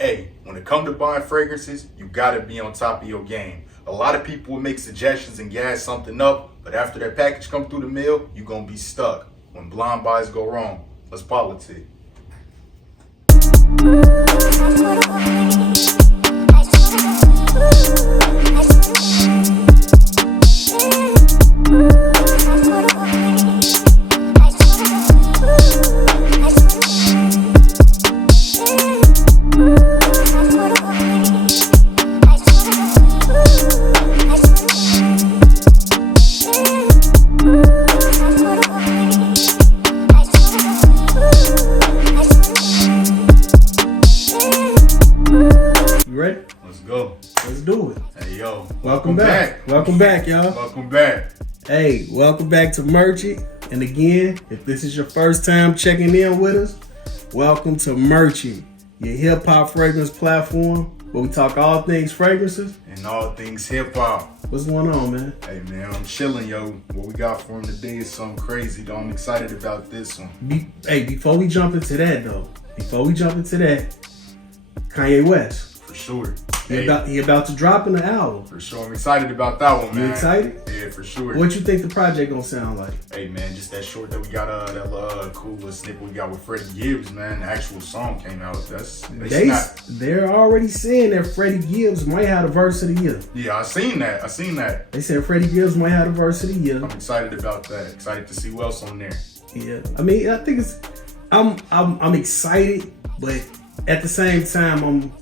Hey, when it comes to buying fragrances, you gotta be on top of your game. A lot of people will make suggestions and gas something up, but after that package come through the mail, you gonna be stuck. When blind buys go wrong, let's politic. Welcome back, y'all. Welcome back. Hey, welcome back to Merchant. And again, if this is your first time checking in with us, welcome to Merchant, your hip hop fragrance platform where we talk all things fragrances and all things hip hop. What's going on, man? Hey, man, I'm chilling, yo. What we got for him today is something crazy, though. I'm excited about this one. Before we jump into that, Kanye West. For sure. He about to drop in the album. For sure. I'm excited about that one, man. You excited? Yeah, for sure. What you think the project gonna sound like? Hey, man, just that short that we got, that cool little snippet we got with Freddie Gibbs, man. The actual song came out. They're already saying that Freddie Gibbs might have the verse of the year. Yeah, I seen that. They said Freddie Gibbs might have the verse of the year. I'm excited about that. Excited to see who else on there. Yeah, I mean, I think I'm excited, but at the same time, I'm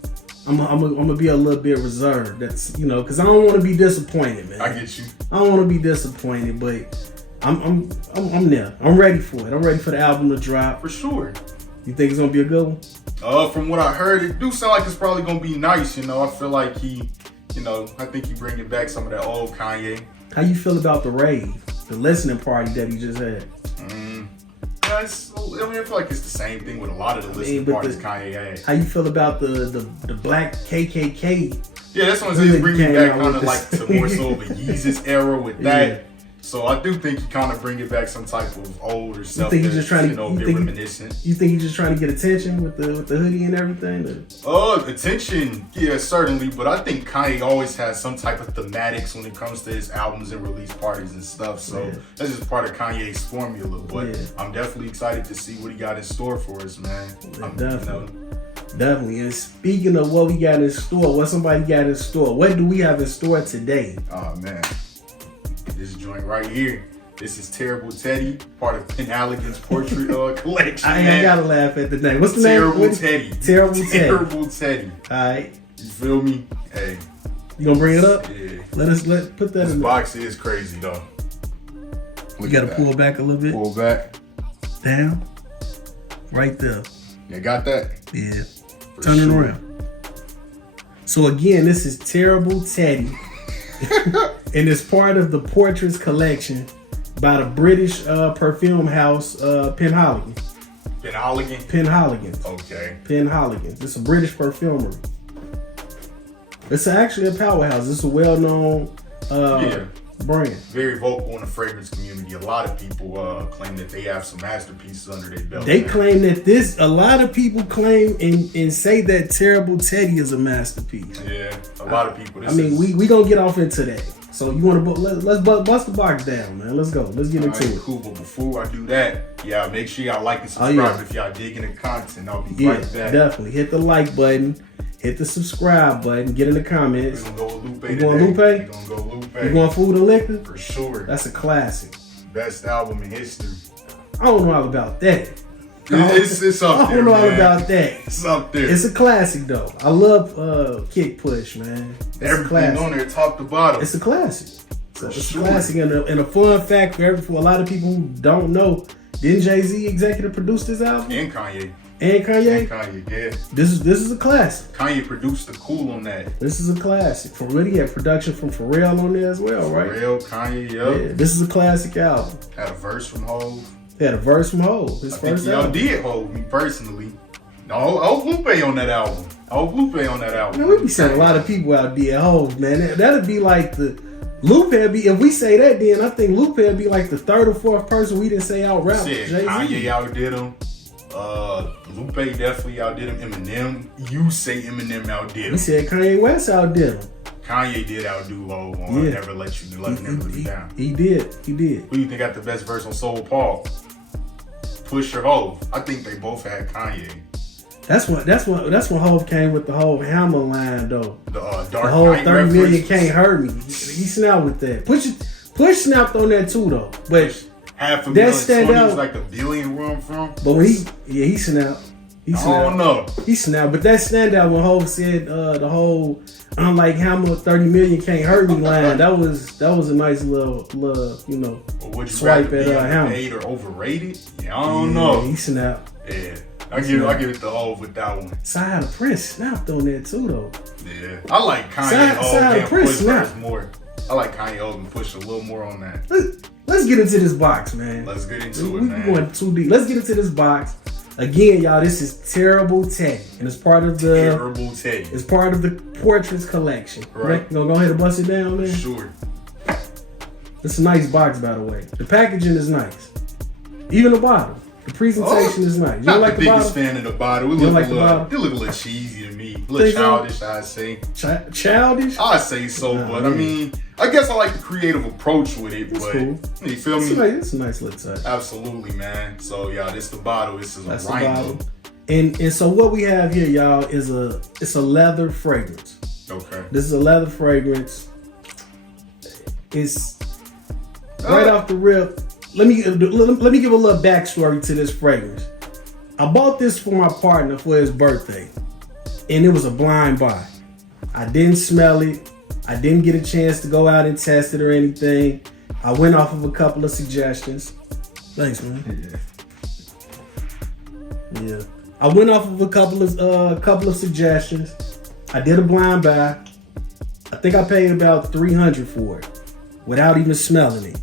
gonna be a little bit reserved. That's because I don't want to be disappointed, man. I get you. I don't want to be disappointed, but I'm there. I'm ready for it. I'm ready for the album to drop. For sure. You think it's gonna be a good one? From what I heard, it do sound like it's probably gonna be nice. I feel like I think he bringing back some of that old Kanye. How you feel about the rave, the listening party that he just had? I feel like it's the same thing with a lot of the listening parties Kanye had. How you feel about the black KKK? Yeah, that's what I'm saying. He's bringing back kind of like to more so of a Yeezus era with that. Yeah. So I do think he kind of bring it back some type of older stuff. You think he's just trying to, be reminiscent? You think he's just trying to get attention with the hoodie and everything? Attention, yeah, certainly. But I think Kanye always has some type of thematics when it comes to his albums and release parties and stuff. So that's just part of Kanye's formula. But I'm definitely excited to see what he got in store for us, man. Definitely. And speaking of what we got in store, what somebody got in store, what do we have in store today? Oh, man. This joint right here. This is Terrible Teddy, part of Penhaligans portrait collection. I gotta laugh at the name. What's the name? Teddy. Terrible Teddy. All right. You feel me? Hey. You gonna bring it up? Yeah. Let put that in. This box is crazy though. You gotta pull back a little bit. Pull back. Down. Right there. You got that? Yeah. Turn it around. So again, this is Terrible Teddy. And it's part of the Portraits collection by the British perfume house Penhaligans. Penholigans? Okay. Penhaligans. It's a British perfumery. It's actually a powerhouse. It's a well-known brand. Very vocal in the fragrance community. A lot of people claim that they have some masterpieces under their belt. They claim that a lot of people claim and say that Terrible Teddy is a masterpiece. Yeah, a lot of people. We gonna get off into that. So you want to let's bust the box down, man. Let's go. Let's get into it. Cool. But before I do that, make sure y'all like and subscribe if y'all digging the content. I'll be right back. Definitely hit the like button, hit the subscribe button, get in the comments. We're gonna go Lupe. You going Lupe? We're gonna go Lupe. You going Food and Liquor? For sure. That's a classic. Best album in history. I don't know all about that. It's up there. I don't know all about that. It's up there. It's a classic though. I love Kick Push, man. Everything on there, top to bottom. It's a classic. It's a classic, and a fun fact for a lot of people who don't know. Didn't Jay-Z executive produce this album? And Kanye. Yeah. This is a classic. Kanye produced the cool on that. This is a classic. For really, had production from Pharrell on there as well, right? Pharrell, Kanye, Yeah, this is a classic album. Had a verse from Hov. His first album. Y'all did Hov, me personally. No, I hope Lupe on that album. Man, we be saying a lot of people out there Hov, man. That'd be like Lupe would be, if we say that, then I think Lupe would be like the third or fourth person we didn't say out rap. Kanye outdid him. Lupe definitely outdid him. Eminem, you say Eminem outdid him. We said Kanye West outdid him. Kanye did outdo Hov on Never Let You Down. He did. Who do you think got the best verse on Soul Paul? Push or Hov? I think they both had Kanye. That's when Hov came with the whole Hammer line though. The Dark the whole Knight 30 million reference. can't hurt me. He snapped with that. Push snapped on that too though. But half a that million, stand 20 out. was like $1 billion where I'm from. But when he snapped. He snapped. I don't know. He snapped. But that stand out when Hov said the whole unlike Hammer 30 million can't hurt me line. That was a nice little Would you swipe rather at be Hammer. underpaid or overrated? Yeah, I don't know. He snapped. Yeah. I give it to Hov with that one. Side of Prince snapped on that too though. Yeah. I like Kanye Hov Side and Prince push snap. first more. I like Kanye Hov and push a little more on that. Let's get into this box, man. Let's get into it, We man. going too deep. Let's get into this box. Again, y'all, this is Terrible Teddy. And it's part of the Terrible Teddy. It's part of the Portraits collection. Right. You gonna go ahead and bust it down, man? Sure. It's a nice box, by the way. The packaging is nice. Even the bottle. The presentation is nice. You Not don't like the the biggest bottle? fan of the bottle. It You look, like the bottle? it look a little cheesy to me. A little Think so? childish, I'd say. Childish? I'd say so, Nah, but man. I mean, I guess I like the creative approach with it. It's but cool. You feel me? It's a nice little touch. Absolutely, man. So yeah, this the bottle. This is That's a the rhino. bottle. And so what we have here, y'all, is a leather fragrance. Okay. This is a leather fragrance. It's right off the rip. Let me give a little backstory to this fragrance. I bought this for my partner for his birthday, and it was a blind buy. I didn't smell it. I didn't get a chance to go out and test it or anything. I went off of a couple of suggestions. Thanks, man. Yeah. I went off of a couple of suggestions. I did a blind buy. I think I paid about $300 for it without even smelling it.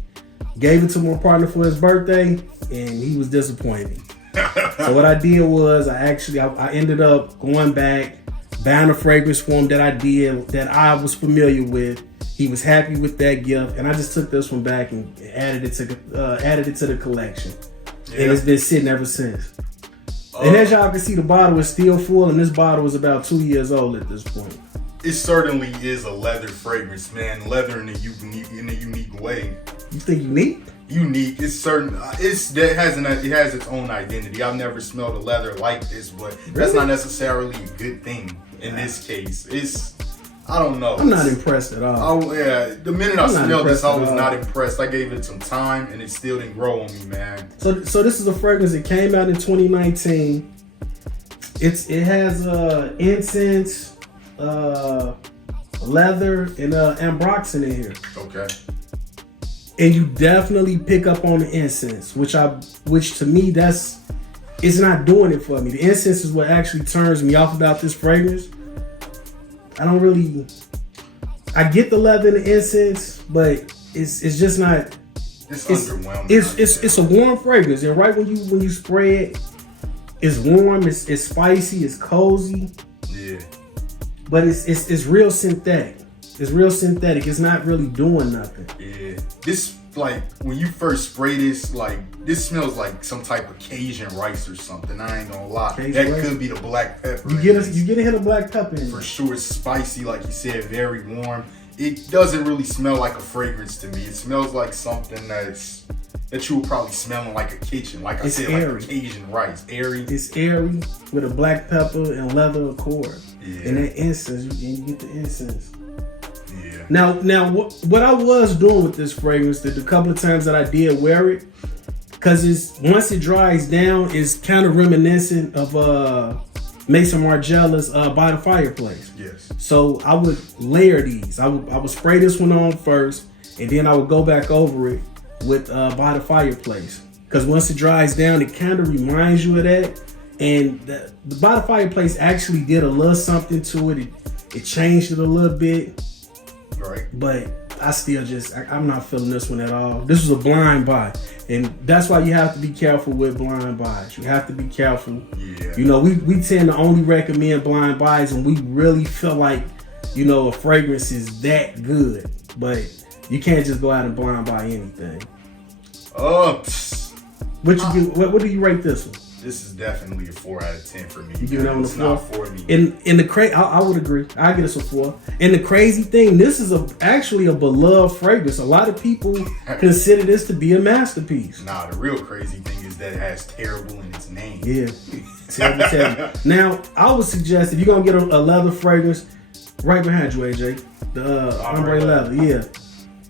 Gave it to my partner for his birthday, and he was disappointed. So what I did was I ended up going back, buying a fragrance for him that I was familiar with. He was happy with that gift, and I just took this one back and added it to the collection. Yeah. And it's been sitting ever since. And as y'all can see, the bottle is still full, and this bottle is about 2 years old at this point. It certainly is a leather fragrance, man. Leather in a unique way. You think unique? Unique. It's certain. It has its own identity. I've never smelled a leather like this, but that's not necessarily a good thing in this case. I don't know. I'm not impressed at all. Oh yeah, the minute I I'm not smelled this, I impressed was at not all. impressed. I gave it some time, and it still didn't grow on me, man. So this is a fragrance that came out in 2019. It has incense, leather, and ambroxan in here. Okay. And you definitely pick up on the incense, which to me it's not doing it for me. The incense is what actually turns me off about this fragrance. I get the leather and the incense, but it's just not. It's underwhelming. It's a warm fragrance, and right when you spray it, it's warm. It's spicy. It's cozy. Yeah. But it's real synthetic. It's real synthetic. It's not really doing nothing. Yeah. This, like, when you first spray this, like, this smells like some type of Cajun rice or something. I ain't gonna lie. Cajun that rice? could be the black pepper. You get a hit of black pepper in For it. sure. It's spicy, like you said, very warm. It doesn't really smell like a fragrance to me. It smells like something that you would probably smell in like a kitchen. Like I It's said, airy. like a Cajun rice. Airy. It's airy with a black pepper and leather accord. Yeah. And that incense, you get the incense. Yeah. Now, what I was doing with this fragrance, the couple of times that I did wear it, because once it dries down, it's kind of reminiscent of Mason Margiela's By the Fireplace. Yes. So I would layer these. I would spray this one on first, and then I would go back over it with By the Fireplace. Because once it dries down, it kind of reminds you of that. And the By the Fireplace actually did a little something to it. It changed it a little bit. Right. But I still I'm not feeling this one at all. This was a blind buy. And that's why you have to be careful with blind buys. You have to be careful. Yeah. You know, we tend to only recommend blind buys when we really feel like, you know, a fragrance is that good. But you can't just go out and blind buy anything. What do you rate this one? This is definitely a 4 out of 10 for me. You give that one a 4? It's not for me. In the I would agree. I get us a 4. And the crazy thing, this is actually a beloved fragrance. A lot of people consider this to be a masterpiece. Nah, the real crazy thing is that it has terrible in its name. Yeah, terrible. Now, I would suggest if you're gonna get a leather fragrance, right behind you, AJ, the ombre leather. Yeah,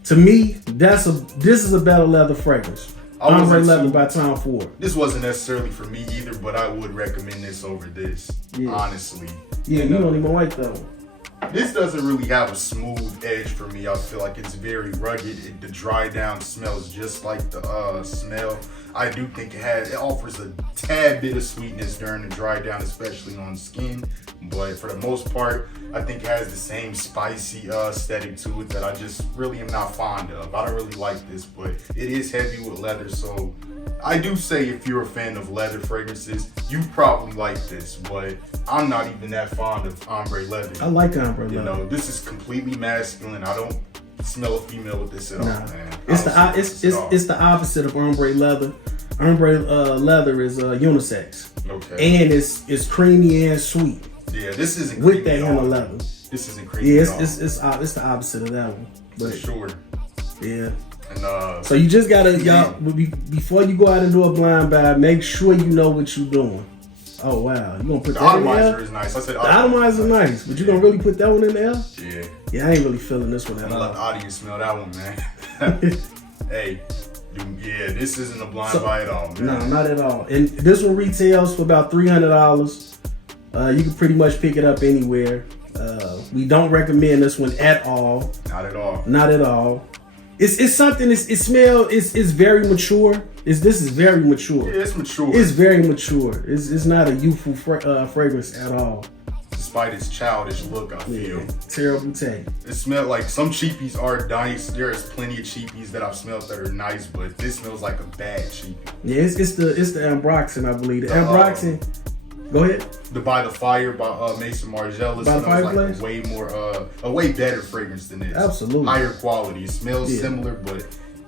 to me, this is a better leather fragrance. Ombre leather by Tom Ford. This wasn't necessarily for me either, but I would recommend this over this. Yeah. Honestly. Yeah, you don't even like that one. This doesn't really have a smooth edge for me. I feel like it's very rugged. The dry down smells just like the smell. I do think it offers a tad bit of sweetness during the dry down, especially on skin. But for the most part, I think it has the same spicy aesthetic to it that I just really am not fond of. I don't really like this, but it is heavy with leather. So I do say if you're a fan of leather fragrances, you probably like this, but I'm not even that fond of ombre leather. I like ombre leather. You know, this is completely masculine. I don't smell a female with this at all, man. It's the opposite of ombre leather. Ombre leather is unisex. Okay. And it's creamy and sweet. Yeah, this isn't with that henna leather. This isn't creamy. Yeah, it's the opposite of that one. But for sure. Yeah. And so you just gotta before you go out and do a blind buy, make sure you know what you're doing. Oh wow, you gonna put that in there? The atomizer is nice. I said the atomizer is nice, but you gonna really put that one in there? Yeah. Yeah, I ain't really feeling this one at all. Let the audience smell that one, man. Hey, yeah, this isn't a blind buy at all, man. No, not at all. And this one retails for about $300. You can pretty much pick it up anywhere. We don't recommend this one at all. Not at all. Not at all. It's something. It smells. It's very mature. This is very mature. Yeah, it's mature. It's very mature. It's not a youthful fragrance at all. Despite its childish look, I feel. Yeah, terrible taste. It smells like some cheapies are nice. There's plenty of cheapies that I've smelled that are nice, but this smells like a bad cheapie. Yeah, it's the Ambroxan, I believe. The Ambroxan. Go ahead. The By the Fire by Mason Margiela smells like a way better fragrance than this. Absolutely. Higher quality. It smells similar, but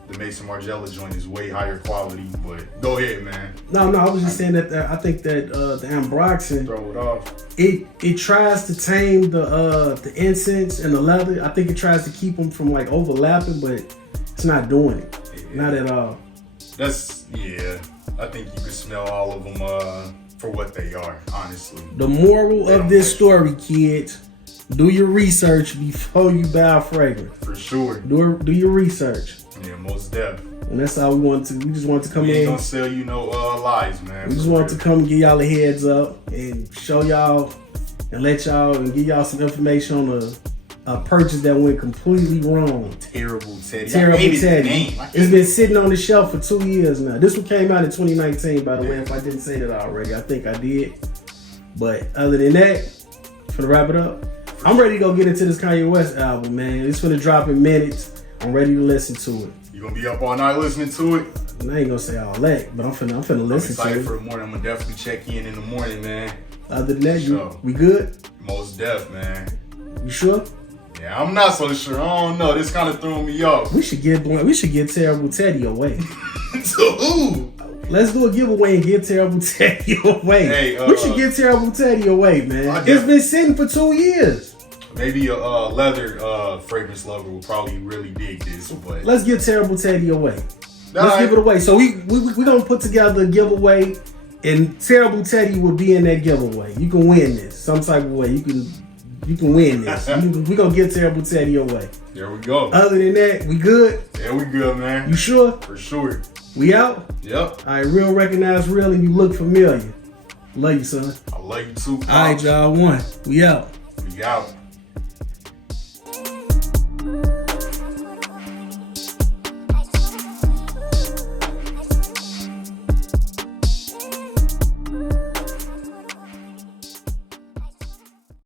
the Mason Margiela joint is way higher quality. But go ahead, man. No, I was just saying that I think that the Ambroxan, throw it off. It tries to tame the incense and the leather. I think it tries to keep them from like overlapping, but it's not doing it. Yeah. Not at all. I think you can smell all of them for what they are, honestly. The moral of this story, kids, do your research before you buy a fragrance. For sure. Do your research. Yeah, most def. And that's how we just want to come in. We ain't gonna sell you no lies, man. We just want to come and give y'all a heads up and show y'all and let y'all and give y'all some information on a purchase that went completely wrong. Terrible Teddy. It's been sitting on the shelf for 2 years now. This one came out in 2019, by the way, if I didn't say that already. I think I did. But other than that, for to wrap it up, I'm ready to go get into this Kanye West album, man. It's gonna drop in minutes. I'm ready to listen to it. You gonna be up all night listening to it? I ain't gonna say all that, but I'm finna listen to it. I'm excited for the morning. I'm gonna definitely check in the morning, man. Other than that, we good? Most def, man. You sure? Yeah, I'm not so sure. I don't know. This kind of threw me off. We should get Terrible Teddy away. To who? Let's do a giveaway and get Terrible Teddy away. Hey, we should get Terrible Teddy away, man. It's been sitting for 2 years. Maybe a leather fragrance lover will probably really dig this, but let's get Terrible Teddy away. Let's give it away. So we gonna put together a giveaway, and Terrible Teddy will be in that giveaway. You can win this some type of way. You can win this. We gonna get Terrible Teddy away. There we go. Other than that, we good? Yeah, we good, man. You sure? For sure. We out? Yep. All right, real recognize real, and you look familiar. Love you, son. I love you too, Pops. All right, y'all. We out. We out.